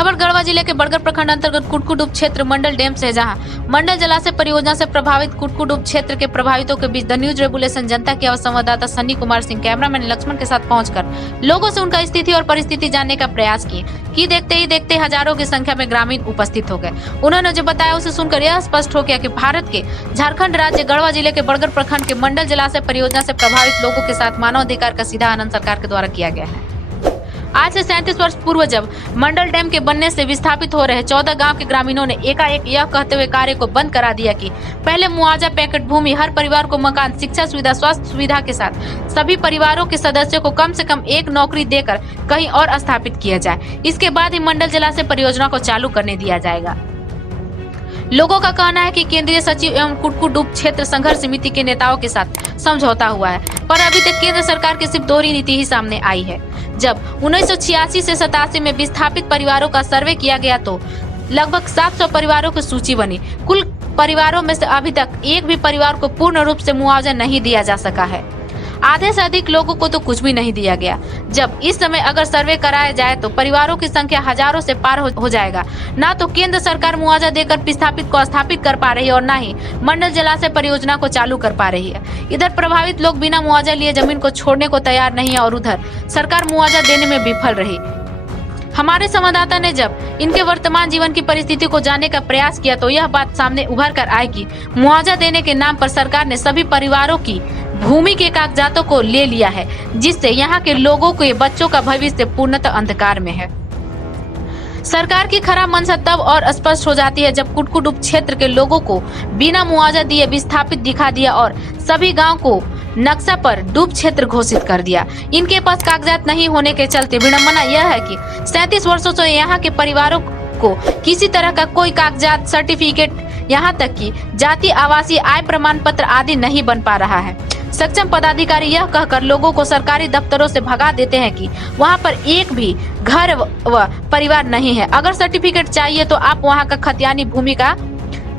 खबर गढ़वा जिले के बड़गर प्रखंड अंतर्गत कुटकुट उप क्षेत्र मंडल डैम से, जहां मंडल जलाशय परियोजना से प्रभावित कुटकुट उप क्षेत्र के प्रभावितों के बीच द न्यूज रेगुलेशन जनता की आवाज संवाददाता सन्नी कुमार सिंह कैमरामैन लक्ष्मण के साथ पहुंचकर लोगों से उनका स्थिति और परिस्थिति जानने का प्रयास किए कि देखते ही देखते हजारों की संख्या में ग्रामीण उपस्थित हो गए। उन्होंने जो बताया उसे सुनकर यह स्पष्ट हो गया कि भारत के झारखंड राज्य गढ़वा जिले के बड़गर प्रखंड के मंडल जलाशय परियोजना से प्रभावित लोगों के साथ मानवाधिकार का सीधा हनन सरकार के द्वारा किया गया है। आज से 37 वर्ष पूर्व जब मंडल डैम के बनने से विस्थापित हो रहे 14 गांव के ग्रामीणों ने एकाएक यह कहते हुए कार्य को बंद करा दिया कि पहले मुआवजा पैकेट भूमि, हर परिवार को मकान, शिक्षा सुविधा, स्वास्थ्य सुविधा के साथ सभी परिवारों के सदस्यों को कम से कम एक नौकरी देकर कहीं और स्थापित किया जाए। इसके बाद ही मंडल जलाशय परियोजना को चालू करने दिया जाएगा। लोगों का कहना है कि केंद्रीय सचिव एवं कुटकुट उप क्षेत्र संघर्ष समिति के नेताओं के साथ समझौता हुआ है, पर अभी तक केंद्र सरकार की सिर्फ दोहरी नीति ही सामने आई है। जब 1986 से 87 में विस्थापित परिवारों का सर्वे किया गया तो लगभग 700 परिवारों की सूची बनी। कुल परिवारों में से अभी तक एक भी परिवार को पूर्ण रूप से मुआवजा नहीं दिया जा सका है। आधे से अधिक लोगों को तो कुछ भी नहीं दिया गया। जब इस समय अगर सर्वे कराया जाए तो परिवारों की संख्या हजारों से पार हो जाएगा। ना तो केंद्र सरकार मुआवजा देकर विस्थापित को स्थापित कर पा रही है और ना ही मंडल जलाशय परियोजना को चालू कर पा रही है। इधर प्रभावित लोग बिना मुआवजा लिए जमीन को छोड़ने को तैयार नहीं है और उधर सरकार मुआवजा देने में विफल रही। हमारे संवाददाता ने जब इनके वर्तमान जीवन की परिस्थिति को जानने का प्रयास किया तो यह बात सामने उभर कर आई कि मुआवजा देने के नाम पर सरकार ने सभी परिवारों की भूमि के कागजातों को ले लिया है, जिससे यहाँ के लोगों के बच्चों का भविष्य पूर्णतः अंधकार में है। सरकार की खराब मंशा तब और स्पष्ट हो जाती है जब कुटकुट उप क्षेत्र के लोगों को बिना मुआवजा दिए विस्थापित दिखा दिया और सभी गांव को नक्शा पर डूब क्षेत्र घोषित कर दिया। इनके पास कागजात नहीं होने के चलते विडंबना यह है कि 37 वर्षों से यहाँ के परिवारों को किसी तरह का कोई कागजात, सर्टिफिकेट, यहाँ तक कि जाति, आवासीय, आय प्रमाण पत्र आदि नहीं बन पा रहा है। सक्षम पदाधिकारी यह कहकर लोगों को सरकारी दफ्तरों से भगा देते हैं कि वहां पर एक भी घर व परिवार नहीं है। अगर सर्टिफिकेट चाहिए तो आप वहां का खतियानी भूमि का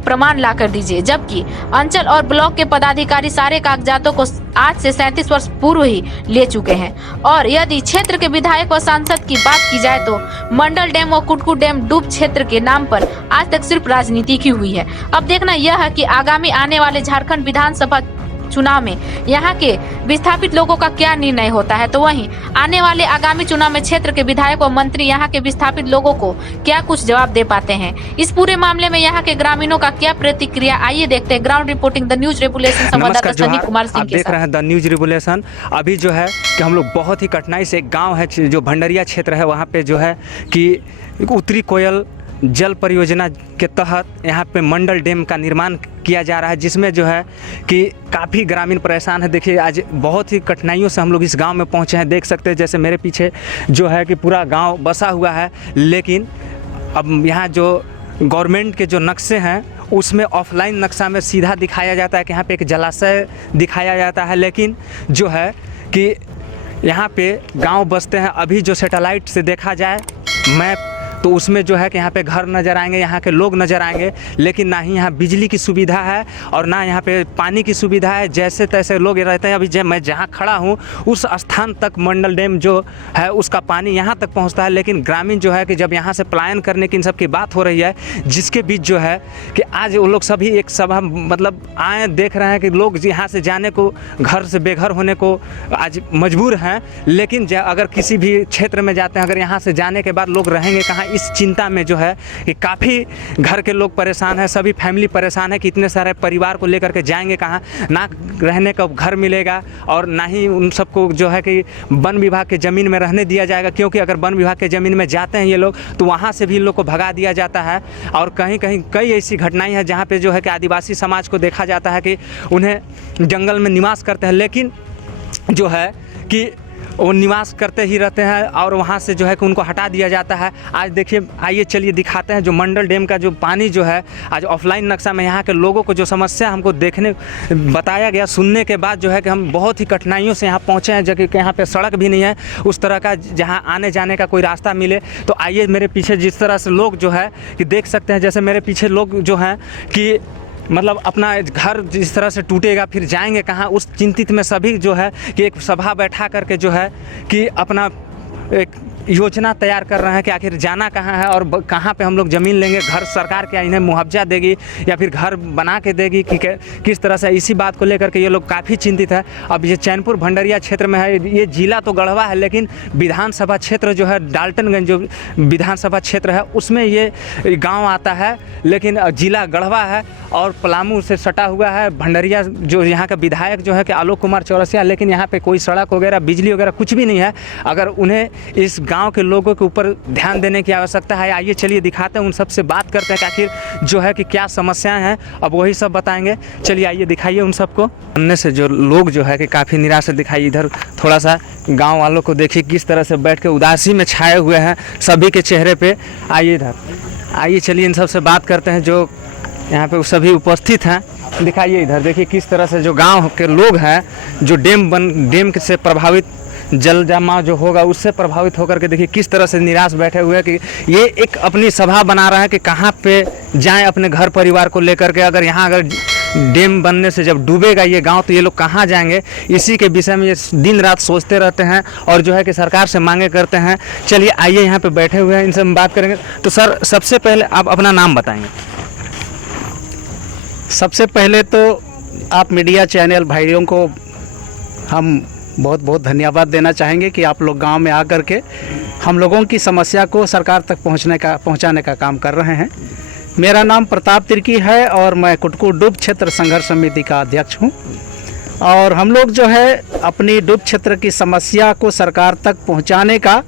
प्रमाण ला कर दीजिए, जबकि अंचल और ब्लॉक के पदाधिकारी सारे कागजातों को आज से 37 वर्ष पूर्व ही ले चुके हैं। और यदि क्षेत्र के विधायक व सांसद की बात की जाए तो मंडल डैम और कुटकुट डैम डूब क्षेत्र के नाम पर आज तक सिर्फ राजनीति की हुई है। अब देखना यह है कि आगामी आने वाले झारखंड विधानसभा चुनाव में यहाँ के विस्थापित लोगों का क्या निर्णय होता है। तो वहीं आने वाले आगामी चुनाव में क्षेत्र के विधायक व मंत्री यहाँ के विस्थापित लोगों को क्या कुछ जवाब दे पाते हैं। इस पूरे मामले में यहाँ के ग्रामीणों का क्या प्रतिक्रिया, आइए देखते हैं। Ground reporting the news regulation संवाददाता सन्नी कुमार सिंह के साथ। देख रहे हैं द न्यूज रेगुलेशन। अभी जो है कि हम लोग बहुत ही कठिनाई से, एक गाँव है जो भंडरिया क्षेत्र है, वहाँ पे जो है कि उत्तरी कोयल जल परियोजना के तहत यहाँ पे मंडल डैम का निर्माण किया जा रहा है, जिसमें जो है कि काफ़ी ग्रामीण परेशान है। देखिए आज बहुत ही कठिनाइयों से हम लोग इस गांव में पहुँचे हैं। देख सकते हैं जैसे मेरे पीछे जो है कि पूरा गांव बसा हुआ है, लेकिन अब यहाँ जो गवर्नमेंट के जो नक्शे हैं उसमें ऑफलाइन नक्शा में सीधा दिखाया जाता है कि यहाँ पे एक जलाशय दिखाया जाता है, लेकिन जो है कि यहाँ पे गाँव बसते हैं। अभी जो सैटेलाइट से देखा जाए मैप तो उसमें जो है कि यहाँ पे घर नज़र आएंगे, यहाँ के लोग नज़र आएंगे, लेकिन ना ही यहाँ बिजली की सुविधा है और ना यहाँ पे पानी की सुविधा है। जैसे तैसे लोग रहते हैं। अभी जब मैं जहाँ खड़ा हूँ उस स्थान तक मंडल डैम जो है उसका पानी यहाँ तक पहुँचता है, लेकिन ग्रामीण जो है कि जब यहाँ से पलायन करने की इन सब की बात हो रही है, जिसके बीच जो है कि आज वो लोग सभी एक सभा मतलब आए, देख रहे हैं कि लोग यहाँ से जाने को, घर से बेघर होने को आज मजबूर हैं। लेकिन अगर किसी भी क्षेत्र में जाते हैं, अगर यहाँ से जाने के बाद लोग रहेंगे कहाँ, इस चिंता में जो है कि काफ़ी घर के लोग परेशान हैं, सभी फैमिली परेशान है कि इतने सारे परिवार को लेकर के जाएंगे कहाँ, ना रहने का घर मिलेगा और ना ही उन सबको जो है कि वन विभाग के ज़मीन में रहने दिया जाएगा। क्योंकि अगर वन विभाग के ज़मीन में जाते हैं ये लोग तो वहाँ से भी इन लोग को भगा दिया जाता है। और कहीं कहीं कई ऐसी घटनाएँ हैं जहाँ पर जो है कि आदिवासी समाज को देखा जाता है कि उन्हें जंगल में निवास करते हैं, लेकिन जो है कि वो निवास करते ही रहते हैं और वहाँ से जो है कि उनको हटा दिया जाता है। आज देखिए, आइए चलिए दिखाते हैं जो मंडल डैम का जो पानी जो है आज ऑफलाइन नक्शा में यहाँ के लोगों को जो समस्या हमको देखने बताया गया, सुनने के बाद जो है कि हम बहुत ही कठिनाइयों से यहाँ पहुँचे हैं, जबकि यहाँ पे सड़क भी नहीं है उस तरह का जहाँ आने जाने का कोई रास्ता मिले। तो आइए मेरे पीछे जिस तरह से लोग जो है कि देख सकते हैं, जैसे मेरे पीछे लोग जो हैं कि मतलब अपना घर जिस तरह से टूटेगा फिर जाएंगे कहाँ, उस चिंतित में सभी जो है कि एक सभा बैठा करके जो है कि अपना एक योजना तैयार कर रहे हैं कि आखिर जाना कहाँ है और कहाँ पे हम लोग ज़मीन लेंगे, घर सरकार क्या इन्हें मुआवजा देगी या फिर घर बना के देगी कि किस तरह से, इसी बात को लेकर के ये लोग काफ़ी चिंतित है। अब ये चैनपुर भंडरिया क्षेत्र में है, ये जिला तो गढ़वा है लेकिन विधानसभा क्षेत्र जो है डाल्टनगंज जो विधानसभा क्षेत्र है उसमें ये गाँव आता है, लेकिन जिला गढ़वा है और पलामू से सटा हुआ है। भंडरिया जो यहाँ का विधायक जो है कि आलोक कुमार चौरसिया, लेकिन यहाँ पे कोई सड़क वगैरह बिजली वगैरह कुछ भी नहीं है। अगर उन्हें इस गांव के लोगों के ऊपर ध्यान देने की आवश्यकता है, आइए चलिए दिखाते हैं, उन सब से बात करते हैं कि आखिर जो है कि क्या समस्याएं हैं, अब वही सब बताएंगे। चलिए आइए दिखाइए उन सबको। सामने से जो लोग जो है कि काफ़ी निराश दिखाई, इधर थोड़ा सा गाँव वालों को देखिए किस तरह से बैठ के उदासी में छाए हुए हैं सभी के चेहरे पर। आइए इधर, आइए चलिए इन सब से बात करते हैं जो यहाँ पे सभी उपस्थित हैं। दिखाइए इधर, देखिए किस तरह से जो गांव के लोग हैं जो डेम से प्रभावित, जल जमाव जो होगा उससे प्रभावित होकर के देखिए किस तरह से निराश बैठे हुए हैं कि ये एक अपनी सभा बना रहे हैं कि कहाँ पे जाएं अपने घर परिवार को लेकर के। अगर यहाँ अगर डैम बनने से जब डूबेगा ये गांव तो ये लोग कहाँ जाएंगे, इसी के विषय में ये दिन रात सोचते रहते हैं और जो है कि सरकार से मांगे करते हैं। चलिए आइए यहाँ पे बैठे हुए हैं, इनसे हम बात करेंगे। तो सर सबसे पहले आप अपना नाम बताएंगे। सबसे पहले तो आप मीडिया चैनल भाइयों को हम बहुत बहुत धन्यवाद देना चाहेंगे कि आप लोग गांव में आकर के हम लोगों की समस्या को सरकार तक पहुंचाने का काम कर रहे हैं। मेरा नाम प्रताप तिर्की है और मैं कुटकू डूब क्षेत्र संघर्ष समिति का अध्यक्ष हूं। और हम लोग जो है अपनी डूब क्षेत्र की समस्या को सरकार तक पहुंचाने का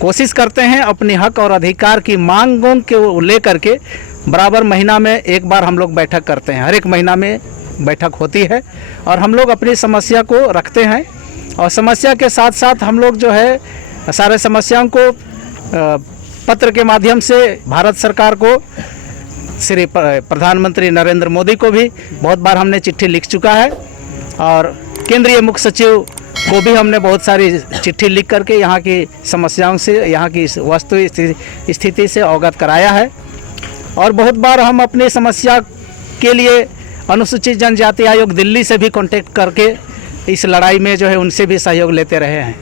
कोशिश करते हैं। अपनी हक और अधिकार की मांगों को लेकर के बराबर महीना में एक बार हम लोग बैठक करते हैं, हर एक महीना में बैठक होती है और हम लोग अपनी समस्या को रखते हैं। और समस्या के साथ साथ हम लोग जो है सारे समस्याओं को पत्र के माध्यम से भारत सरकार को, श्री प्रधानमंत्री नरेंद्र मोदी को भी बहुत बार हमने चिट्ठी लिख चुका है और केंद्रीय मुख्य सचिव को भी हमने बहुत सारी चिट्ठी लिख करके यहाँ की समस्याओं से, यहाँ की वस्तु स्थिति से अवगत कराया है। और बहुत बार हम अपनी समस्या के लिए अनुसूचित जनजाति आयोग दिल्ली से भी कांटेक्ट करके इस लड़ाई में जो है उनसे भी सहयोग लेते रहे हैं।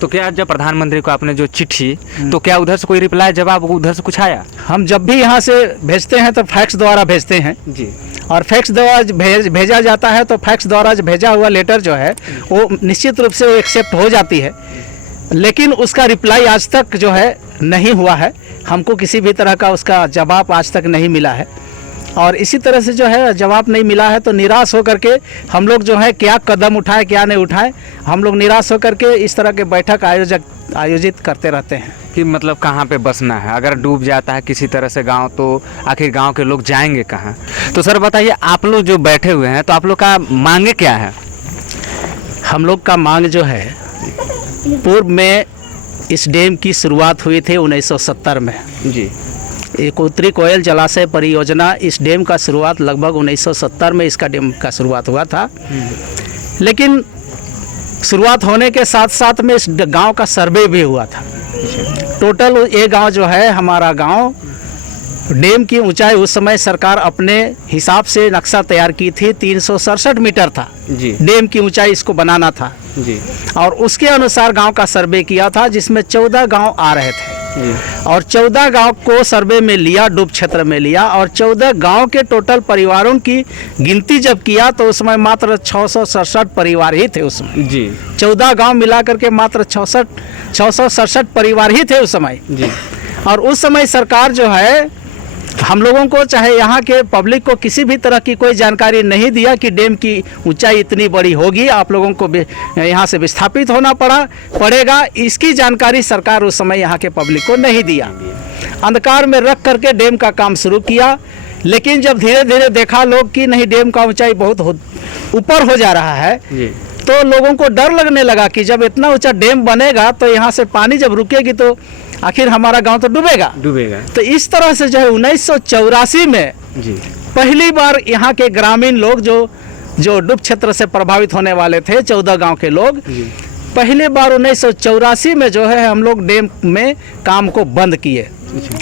तो क्या जब प्रधानमंत्री को आपने जो चिट्ठी, तो क्या उधर से कोई रिप्लाई जवाब उधर से कुछ आया? हम जब भी यहाँ से भेजते हैं तो फैक्स द्वारा भेजते हैं जी, और फैक्स द्वारा भेजा जाता है तो फैक्स द्वारा भेजा हुआ लेटर जो है वो निश्चित रूप से वो एक्सेप्ट हो जाती है, लेकिन उसका रिप्लाई आज तक जो है नहीं हुआ है। हमको किसी भी तरह का उसका जवाब आज तक नहीं मिला है और इसी तरह से जो है जवाब नहीं मिला है तो निराश होकर के हम लोग जो है क्या कदम उठाए क्या नहीं उठाए, हम लोग निराश होकर के इस तरह के बैठक आयोजित करते रहते हैं कि मतलब कहाँ पे बसना है। अगर डूब जाता है किसी तरह से गांव तो आखिर गांव के लोग जाएंगे कहाँ? तो सर बताइए, आप लोग जो बैठे हुए हैं तो आप लोग का मांगे क्या है? हम लोग का मांग जो है, पूर्व में इस डैम की शुरुआत हुई थी 1970 में जी। एक उत्तरी कोयल जलाशय परियोजना, इस डैम का शुरुआत लगभग 1970 में इसका डैम का शुरुआत हुआ था। लेकिन शुरुआत होने के साथ साथ में इस गांव का सर्वे भी हुआ था। टोटल ये गांव जो है हमारा गांव, डैम की ऊंचाई उस समय सरकार अपने हिसाब से नक्शा तैयार की थी 367 मीटर था जी, डैम की ऊंचाई इसको बनाना था जी। और उसके अनुसार गांव का सर्वे किया था जिसमें 14 गांव आ रहे थे जी। और 14 गांव को सर्वे में लिया, डूब क्षेत्र में लिया और 14 गांव के टोटल परिवारों की गिनती जब किया तो उसमें मात्र 667 परिवार ही थे उसमें जी। 14 गांव मिला करके मात्र 667 परिवार ही थे उस समय जी। और उस समय सरकार जो है हम लोगों को, चाहे यहाँ के पब्लिक को, किसी भी तरह की कोई जानकारी नहीं दिया कि डैम की ऊंचाई इतनी बड़ी होगी, आप लोगों को यहाँ से विस्थापित होना पड़ेगा। इसकी जानकारी सरकार उस समय यहाँ के पब्लिक को नहीं दिया। अंधकार में रख करके डैम का काम शुरू किया, लेकिन जब धीरे धीरे देखा लोग कि नहीं डैम का ऊंचाई बहुत ऊपर हो जा रहा है तो लोगों को डर लगने लगा कि जब इतना ऊंचा डैम बनेगा तो यहाँ से पानी जब रुकेगी तो आखिर हमारा गांव तो डूबेगा। तो इस तरह से जो है 1984 में जी पहली बार यहाँ के ग्रामीण लोग जो डूब क्षेत्र से प्रभावित होने वाले थे, 14 गांव के लोग, पहली बार 1984 में जो है हम लोग डैम में काम को बंद किए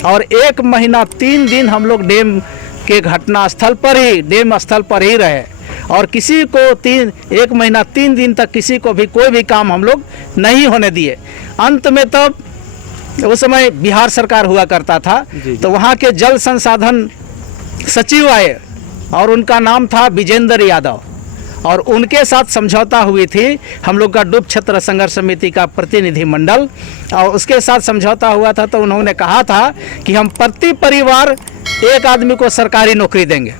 और 1 महीना 3 दिन हम लोग डैम के घटना स्थल पर ही, डैम स्थल पर ही रहे और किसी को 1 महीना 3 दिन तक किसी को भी कोई भी काम हम लोग नहीं होने दिए। अंत में तब उस समय बिहार सरकार हुआ करता था, तो वहाँ के जल संसाधन सचिव आए और उनका नाम था विजेंद्र यादव, और उनके साथ समझौता हुई थी हम लोग का डूब क्षेत्र संघर्ष समिति का प्रतिनिधि मंडल, और उसके साथ समझौता हुआ था। तो उन्होंने कहा था कि हम प्रति परिवार एक आदमी को सरकारी नौकरी देंगे,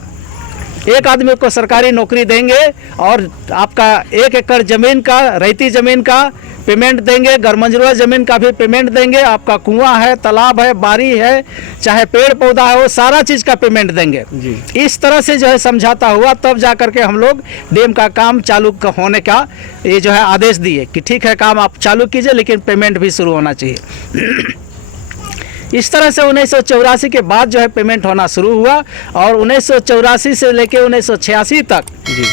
एक आदमी को सरकारी नौकरी देंगे, और आपका 1 एकड़ ज़मीन का, रैती ज़मीन का पेमेंट देंगे, गरमंजरुआ ज़मीन का भी पेमेंट देंगे, आपका कुआं है, तालाब है, बारी है, चाहे पेड़ पौधा है, वो सारा चीज़ का पेमेंट देंगे जी। इस तरह से जो है समझौता हुआ, तब जा करके हम लोग डैम का काम चालू होने का ये जो है आदेश दिए कि ठीक है काम आप चालू कीजिए, लेकिन पेमेंट भी शुरू होना चाहिए। इस तरह से 1984 के बाद जो है पेमेंट होना शुरू हुआ, और 1984 से लेके 1986 तक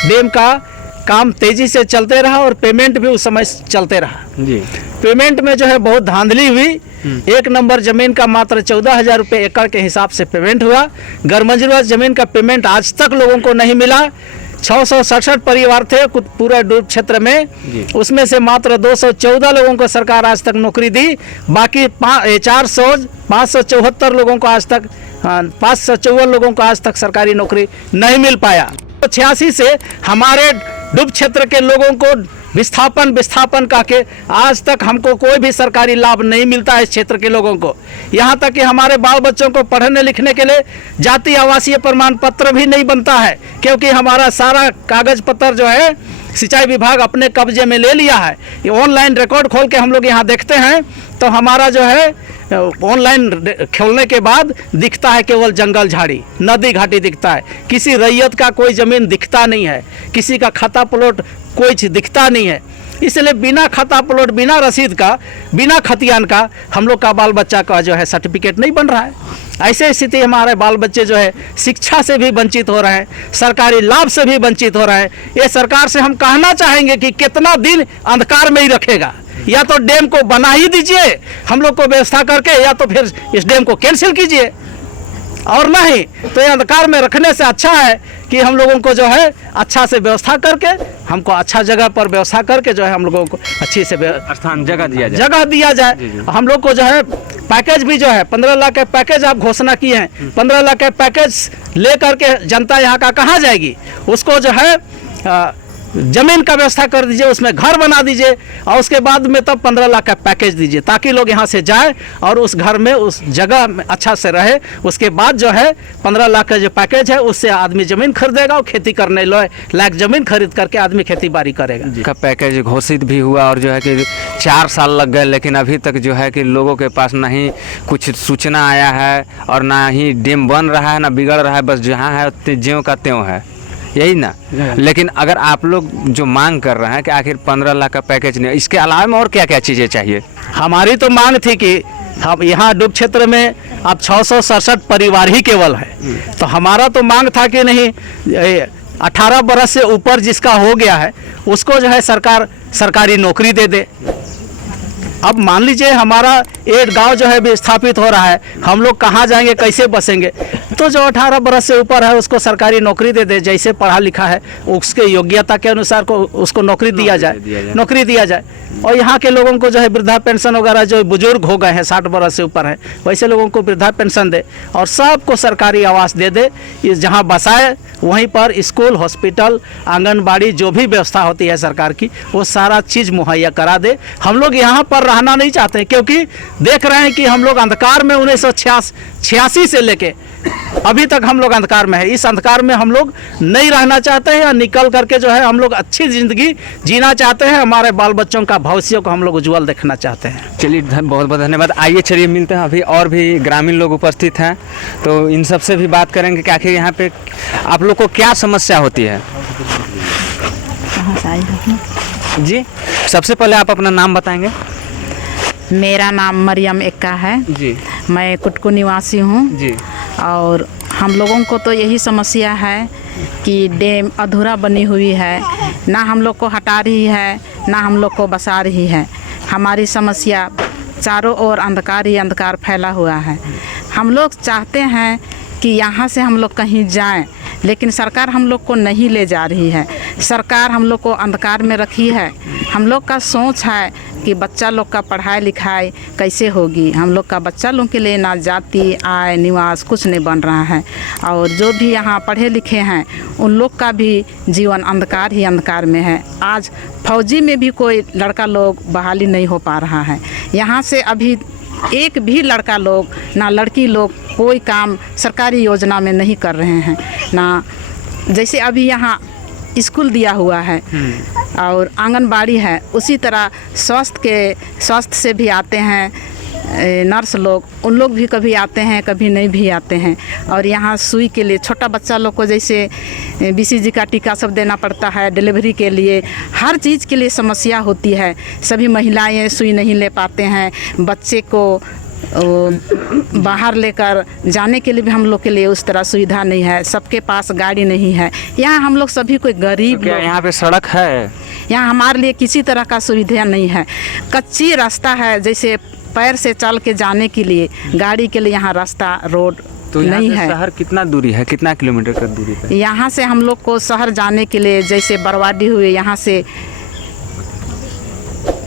डैम का काम तेजी से चलते रहा, और पेमेंट भी उस समय चलते रहा जी। पेमेंट में जो है बहुत धांधली हुई। 1 नंबर जमीन का मात्र 14,000 रुपये एकड़ के हिसाब से पेमेंट हुआ। गरमंजरुआ जमीन का पेमेंट आज तक लोगों को नहीं मिला। 667 परिवार थे पूरे डूब क्षेत्र में, उसमें से मात्र 214 लोगों को सरकार आज तक नौकरी दी। बाकी 574 लोगों को आज तक 554 लोगों को आज तक सरकारी नौकरी नहीं मिल पाया। 86 से हमारे डूब क्षेत्र के लोगों को विस्थापन कह के आज तक हमको कोई भी सरकारी लाभ नहीं मिलता है इस क्षेत्र के लोगों को। यहाँ तक कि हमारे बाल बच्चों को पढ़ने लिखने के लिए जाति आवासीय प्रमाण पत्र भी नहीं बनता है, क्योंकि हमारा सारा कागज पत्र जो है सिंचाई विभाग अपने कब्जे में ले लिया है। ये ऑनलाइन रिकॉर्ड खोल के हम लोग यहाँ देखते हैं तो हमारा जो है ऑनलाइन खोलने के बाद दिखता है केवल जंगल झाड़ी, नदी घाटी दिखता है। किसी रैयत का कोई ज़मीन दिखता नहीं है, किसी का खाता प्लॉट कोई चीज़ दिखता नहीं है। इसलिए बिना खाता प्लॉट, बिना रसीद का, बिना खतियान का हम लोग का बाल बच्चा का जो है सर्टिफिकेट नहीं बन रहा है। ऐसे स्थिति हमारे बाल बच्चे जो है शिक्षा से भी वंचित हो रहे हैं, सरकारी लाभ से भी वंचित हो रहे हैं। ये सरकार से हम कहना चाहेंगे कि कितना दिन अंधकार में ही रखेगा। या तो डैम को बना ही दीजिए हम लोग को व्यवस्था करके, या तो फिर इस डैम को कैंसिल कीजिए, और नहीं तो ये अंधकार में रखने से अच्छा है कि हम लोगों को जो है अच्छा से व्यवस्था करके, हमको अच्छा जगह पर व्यवस्था करके जो है हम लोगों को अच्छी से स्थान जगह दिया जाए। हम लोग को जो है पैकेज भी जो है 15 लाख का पैकेज आप घोषणा किए हैं, 15 लाख का पैकेज ले करके जनता यहाँ का कहाँ जाएगी? उसको जो है जमीन का व्यवस्था कर दीजिए, उसमें घर बना दीजिए, और उसके बाद में तब 15 लाख का पैकेज दीजिए, ताकि लोग यहाँ से जाए और उस घर में, उस जगह में अच्छा से रहे। उसके बाद जो है 15 लाख का जो पैकेज है उससे आदमी ज़मीन खरीदेगा और खेती करने लायक ज़मीन खरीद करके आदमी खेती बाड़ी करेगा। का पैकेज घोषित भी हुआ और जो है कि 4 साल लग गए, लेकिन अभी तक जो है कि लोगों के पास ना ही कुछ सूचना आया है और ना ही डैम बन रहा है, ना बिगड़ रहा है, बस जहाँ है ज्यों का त्यों है, यही ना। लेकिन अगर आप लोग जो मांग कर रहे हैं कि आखिर 15 लाख का पैकेज नहीं, इसके अलावा में और क्या क्या चीज़ें चाहिए? हमारी तो मांग थी कि हम यहाँ डूब क्षेत्र में अब 667 परिवार ही केवल है, तो हमारा तो मांग था कि नहीं 18 बरस से ऊपर जिसका हो गया है उसको जो है सरकार सरकारी नौकरी दे दे। अब मान लीजिए हमारा एक गांव जो है विस्थापित हो रहा है, हम लोग कहाँ जाएंगे, कैसे बसेंगे? तो जो 18 बरस से ऊपर है उसको सरकारी नौकरी दे दे, जैसे पढ़ा लिखा है उसके योग्यता के अनुसार को उसको नौकरी दिया जाए। और यहाँ के लोगों को जो है वृद्धा पेंशन वगैरह, जो बुजुर्ग हो गए हैं 60 बरस से ऊपर है, वैसे लोगों को वृद्धा पेंशन दे, और सबको सरकारी आवास दे दे। जहाँ बसाए वहीं पर स्कूल, हॉस्पिटल, आंगनबाड़ी, जो भी व्यवस्था होती है सरकार की, वो सारा चीज़ मुहैया करा दे। हम लोग यहाँ पर रहना नहीं चाहते, क्योंकि देख रहे हैं कि हम लोग अंधकार में 1986 से लेके अभी तक हम लोग अंधकार में है। इस अंधकार में हम लोग नहीं रहना चाहते हैं, निकल करके जो है हम लोग अच्छी ज़िंदगी जीना चाहते हैं। हमारे बाल बच्चों का भविष्य को हम लोग उज्जवल देखना चाहते हैं। चलिए बहुत बहुत धन्यवाद। आइए चलिए मिलते हैं, अभी और भी ग्रामीण लोग उपस्थित हैं, तो इन सब से भी बात करेंगे कि आखिर यहाँ पे आप लोग को क्या समस्या होती है। जी, सबसे पहले आप अपना नाम बताएंगे। मेरा नाम मरियम एक्का है जी, मैं कुटकू निवासी हूँ जी। और हम लोगों को तो यही समस्या है कि डैम अधूरा बनी हुई है, ना हम लोग को हटा रही है, ना हम लोग को बसा रही है। हमारी समस्या चारों ओर अंधकार ही अंधकार फैला हुआ है। हम लोग चाहते हैं कि यहाँ से हम लोग कहीं जाएं, लेकिन सरकार हम लोग को नहीं ले जा रही है। सरकार हम लोग को अंधकार में रखी है। हम लोग का सोच है कि बच्चा लोग का पढ़ाई लिखाई कैसे होगी। हम लोग का बच्चा लोग के लिए ना जाति आय निवास कुछ नहीं बन रहा है, और जो भी यहाँ पढ़े लिखे हैं उन लोग का भी जीवन अंधकार ही अंधकार में है। आज फौजी में भी कोई लड़का लोग बहाली नहीं हो पा रहा है। यहाँ से अभी एक भी लड़का लोग ना लड़की लोग कोई काम सरकारी योजना में नहीं कर रहे हैं ना। जैसे अभी यहाँ स्कूल दिया हुआ है और आंगनबाड़ी है, उसी तरह स्वास्थ्य से भी आते हैं नर्स लोग, उन लोग भी कभी आते हैं कभी नहीं भी आते हैं। और यहाँ सुई के लिए छोटा बच्चा लोग को जैसे BCG का टीका सब देना पड़ता है, डिलीवरी के लिए हर चीज़ के लिए समस्या होती है। सभी महिलाएं सुई नहीं ले पाते हैं। बच्चे को बाहर लेकर जाने के लिए भी हम लोग के लिए उस तरह सुविधा नहीं है। सबके पास गाड़ी नहीं है। यहाँ हम लोग सभी कोई गरीब तो क्या लोग, यहाँ पे सड़क है? यहाँ हमारे लिए किसी तरह का सुविधा नहीं है। कच्ची रास्ता है, जैसे पैर से चल के जाने के लिए, गाड़ी के लिए यहाँ रास्ता रोड तो यहाँ नहीं से है। शहर कितना दूरी है, कितना किलोमीटर का दूरी पे? यहाँ से हम लोग को शहर जाने के लिए जैसे बरवाडी हुए, यहाँ से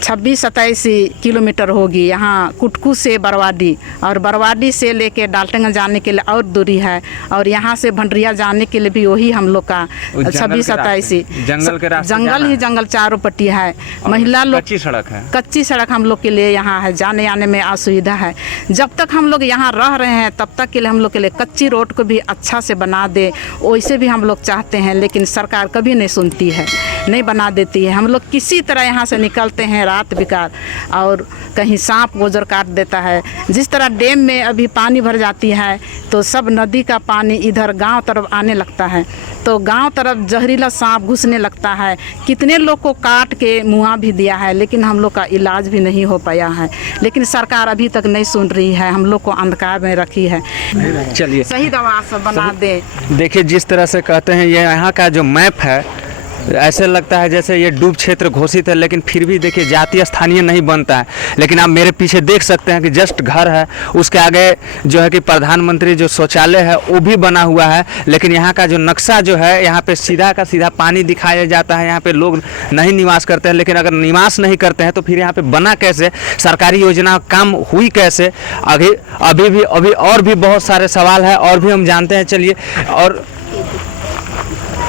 26-27 किलोमीटर होगी। यहाँ कुटकू से बरवाडी, और बरवाडी से लेके डाल्टनगंज जाने के लिए और दूरी है, और यहाँ से भंडरिया जाने के लिए भी वही हम लोग का 26-27 जंगल के रास्ते जंगल ही जंगल चारों पट्टी है। महिला लोग कच्ची सड़क है, कच्ची सड़क हम लोग के लिए यहाँ है, जाने आने में असुविधा है। जब तक हम लोग यहाँ रह रहे हैं तब तक के लिए हम लोग के लिए कच्ची रोड को भी अच्छा से बना दे, वैसे भी हम लोग चाहते हैं, लेकिन सरकार कभी नहीं सुनती है, नहीं बना देती है। हम लोग किसी तरह यहाँ से निकलते हैं रात बिकार, और कहीं सांप गोजर काट देता है। जिस तरह डैम में अभी पानी भर जाती है तो सब नदी का पानी इधर गांव तरफ आने लगता है, तो गांव तरफ जहरीला सांप घुसने लगता है। कितने लोग को काट के मुआ भी दिया है, लेकिन हम लोग का इलाज भी नहीं हो पाया है। लेकिन सरकार अभी तक नहीं सुन रही है, हम लोग को अंधकार में रखी है। चलिए सही दवा सब बना दे। देखिए जिस तरह से कहते हैं, ये यहाँ का जो मैप है ऐसे लगता है जैसे ये डूब क्षेत्र घोषित है, लेकिन फिर भी देखिए जातीय स्थानीय नहीं बनता है। लेकिन आप मेरे पीछे देख सकते हैं कि जस्ट घर है, उसके आगे जो है कि प्रधानमंत्री जो शौचालय है वो भी बना हुआ है। लेकिन यहाँ का जो नक्शा जो है, यहाँ पे सीधा का सीधा पानी दिखाया जाता है। यहाँ पे लोग नहीं निवास करते हैं, लेकिन अगर निवास नहीं करते हैं तो फिर यहाँ पे बना कैसे, सरकारी योजना काम हुई कैसे? अभी और भी बहुत सारे सवाल है और भी हम जानते हैं। चलिए और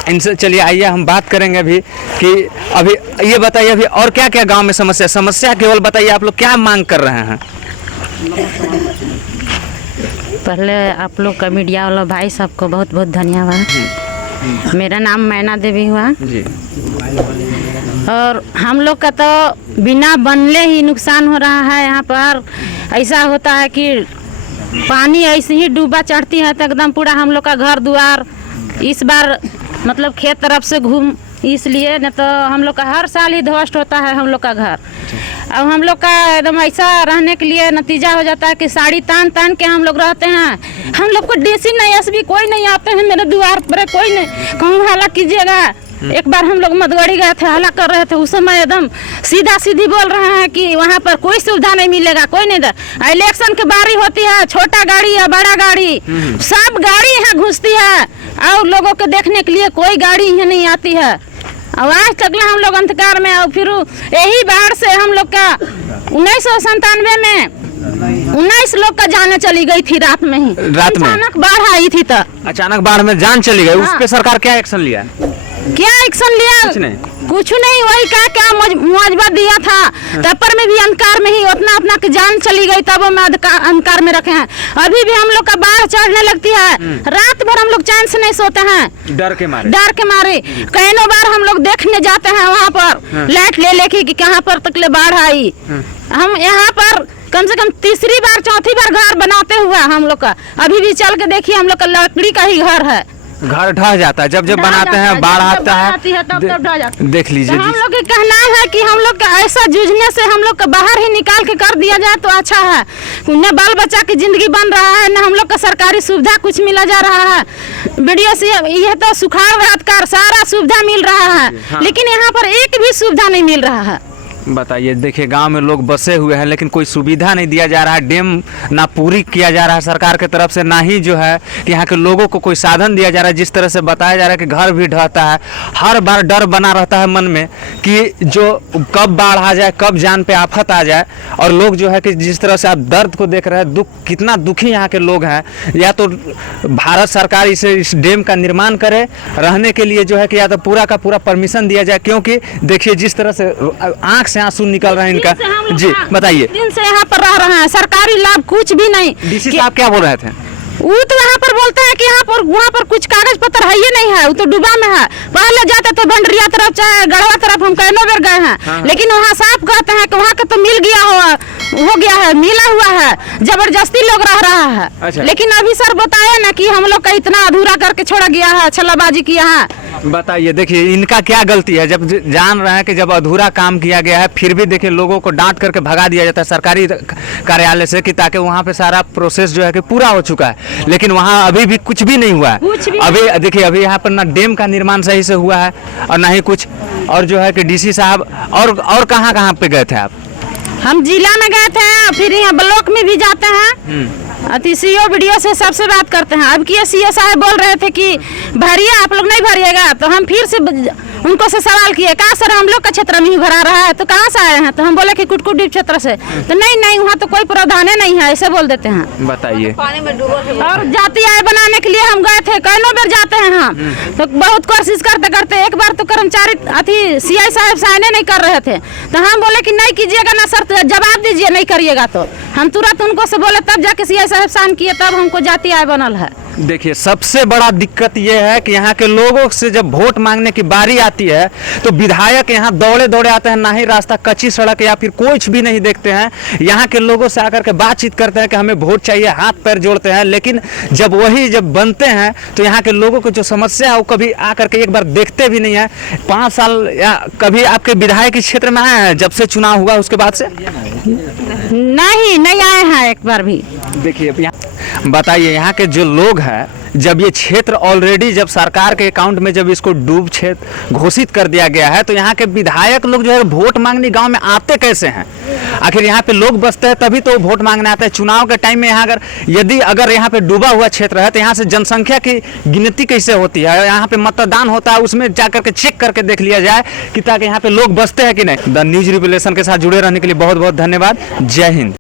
इनसे चलिए आइए हम बात करेंगे अभी कि अभी ये बताइए अभी और क्या क्या गांव में समस्या केवल बताइए, आप लोग क्या मांग कर रहे हैं? पहले आप लोग का मीडिया वाला भाई सबको बहुत बहुत धन्यवाद। मेरा नाम मैना देवी हुआ जी। और हम लोग का तो बिना बनले ही नुकसान हो रहा है। यहाँ पर ऐसा होता है कि पानी ऐसे ही डूबा चढ़ती है तो एकदम पूरा हम लोग का घर द्वार इस बार मतलब खेत तरफ से घूम, इसलिए न तो हम लोग का हर साल ही ध्वस्त होता है हम लोग का घर। अब हम लोग का एकदम ऐसा रहने के लिए नतीजा हो जाता है कि साड़ी तान तान के हम लोग रहते हैं। हम लोग को देसी नयस भी कोई नहीं आते हैं, मेरे द्वार पर कोई नहीं। कहूँ हाला कीजिएगा, एक बार हम लोग मधुगढ़ी गए थे, हला कर रहे थे, उस समय एकदम सीधा सीधी बोल रहे हैं कि वहाँ पर कोई सुविधा नहीं मिलेगा, कोई नहीं। इलेक्शन की बारी होती है, छोटा गाड़ी या बड़ा गाड़ी सब गाड़ी यहाँ घुसती है, और लोगों को देखने के लिए कोई गाड़ी यहाँ नहीं आती है। और आज तक हम लोग अंधकार में, और फिर यही बाढ़ से हम लोग का 1997 में 19 लोग का जान चली गई थी रात में ही। अचानक बाढ़ आई थी तो अचानक बाढ़ में जान चली गई। उस पे सरकार क्या एक्शन लिया? क्या एक्शन लिया? कुछ नहीं, वही क्या मुआवजा दिया था, तब पर में भी अंधकार में ही उतना अपना की जान चली गई, तब हम अंधकार में रखे हैं। अभी भी हम लोग का बाढ़ चढ़ने लगती है, रात भर हम लोग चैन से नहीं सोते हैं, डर के मारे। कई बार हम लोग देखने जाते हैं वहाँ पर लाइट ले लेके कि कहाँ पर तक बाढ़ आई। हम यहाँ पर कम से कम तीसरी बार चौथी बार घर बनाते हुआ हम लोग का, अभी भी चल के देखिए हम लोग का लकड़ी का ही घर है। घर ढह जाता है जब बनाते हैं, बाढ़ आता है तब ढह जाता है। देख लीजिए, हम लोग का कहना है कि हम लोग का ऐसा जूझने से हम लोग का बाहर ही निकाल के कर दिया जाए तो अच्छा है। न बाल बच्चा की जिंदगी बन रहा है, न हम लोग का सरकारी सुविधा कुछ मिला जा रहा है। वीडियो से यह तो सुखाड़ रात का सारा सुविधा मिल रहा है, लेकिन यहाँ पर एक भी सुविधा नहीं मिल रहा है। बताइए, देखिए गांव में लोग बसे हुए हैं लेकिन कोई सुविधा नहीं दिया जा रहा है, डैम ना पूरी किया जा रहा है सरकार की तरफ से, ना ही जो है कि यहाँ के लोगों को कोई साधन दिया जा रहा है। जिस तरह से बताया जा रहा है कि घर भी ढहता है, हर बार डर बना रहता है मन में कि जो कब बाढ़ आ जाए, कब जान पे आफत आ जाए। और लोग जो है कि जिस तरह से आप दर्द को देख रहे हैं, दुख, कितना दुखी यहाँ के लोग हैं। या तो भारत सरकार इस डैम का निर्माण करे, रहने के लिए जो है कि या तो पूरा का पूरा परमिशन दिया जाए, क्योंकि देखिए जिस तरह से आंख से आंसू निकल रहे हैं इनका। जी बताइए। दिन से यहाँ पर रह रहे हैं, सरकारी लाभ कुछ भी नहीं। डीसी साहब क्या बोल रहे थे? वो तो यहाँ पर बोलते हैं कि वहाँ पर कुछ कागज पत्र है ही नहीं है, वो तो डूबा में है। पहले जाते थे भंडरिया तरफ चाहे गढ़वा तरफ, हम कैनो बेर गए हैं, लेकिन वहाँ साफ कहते हैं कि वहाँ का तो मिल गया हो गया है, मिला हुआ है, जबरदस्ती लोग रह रहा है। अच्छा। लेकिन अभी सर बताया ना कि हम लोग का इतना अधूरा करके छोड़ा गया है, छलाबाजी किया है। बताइए, देखिए इनका क्या गलती है? जब जान रहे हैं कि जब अधूरा काम किया गया है, फिर भी देखिए लोगों को डांट करके भगा दिया जाता है सरकारी कार्यालय से, कि ताकि वहाँ पे सारा प्रोसेस जो है कि पूरा हो चुका है, लेकिन वहाँ अभी भी कुछ भी नहीं हुआ है। अभी देखिए, अभी यहाँ पर ना डैम का निर्माण सही से हुआ है और ना ही कुछ। और जो है कि डीसी साहब और कहाँ पे गए थे आप? हम जिला में गए थे, फिर यहाँ ब्लॉक में भी जाते हैं, सीओ वीडियो से सबसे बात करते हैं। अब की सीओ साहब बोल रहे थे कि भरिए, आप लोग नहीं भरिएगा, तो हम फिर से उनको से सवाल किए, कहाँ सर हम लोग का क्षेत्र में ही भरा रहा है, तो कहाँ से आए हैं? तो हम बोले कि कुटकुटी क्षेत्र से। तो नहीं वहाँ तो कोई प्रावधान नहीं है, ऐसे बोल देते हैं। बताइए। और जाति आय बनाने के लिए हम गए थे, कैनो बेर जाते हैं हम, तो बहुत कोशिश करते करते एक बार तो कर्मचारी सीआई साहब साइने नहीं कर रहे थे, तो हम बोले कि नहीं कीजिएगा ना सर, तो जवाब दीजिए, नहीं करिएगा तो। हम तुरंत उनको से बोले, तब जाके सीआई साहब साइन किए, तब हमको जाति आय बनल है। देखिए, सबसे बड़ा दिक्कत ये है कि यहाँ के लोगों से जब वोट मांगने की बारी आती है तो विधायक यहाँ दौड़े दौड़े आते हैं, ना ही रास्ता, कच्ची सड़क या फिर कुछ भी नहीं देखते हैं। यहाँ के लोगों से आकर के बातचीत करते हैं कि हमें वोट चाहिए, हाथ पैर जोड़ते हैं, लेकिन जब बनते हैं तो यहाँ के लोगों को जो समस्या है वो कभी आकर के एक बार देखते भी नहीं है। 5 साल या कभी आपके विधायक इस क्षेत्र में आए हैं जब से चुनाव हुआ उसके बाद से? नहीं आए हैं एक बार भी। देखिए, बताइए, यहाँ के जो लोग हैं, जब ये क्षेत्र ऑलरेडी जब सरकार के अकाउंट में जब इसको डूब क्षेत्र घोषित कर दिया गया है, तो यहाँ के विधायक लोग जो है वोट मांगने गांव में आते कैसे हैं? आखिर यहाँ पे लोग बसते हैं तभी तो वोट मांगने आते हैं। चुनाव के टाइम में यहाँ अगर यहाँ पे डूबा हुआ क्षेत्र है तो यहाँ से जनसंख्या की गिनती कैसे होती है? यहाँ पे मतदान होता है, उसमें जाकर के चेक करके देख लिया जाए कि ताकि यहाँ पे लोग बसते हैं कि नहीं। द न्यूज रिवोल्यूशन के साथ जुड़े रहने के लिए बहुत बहुत धन्यवाद। जय हिंद।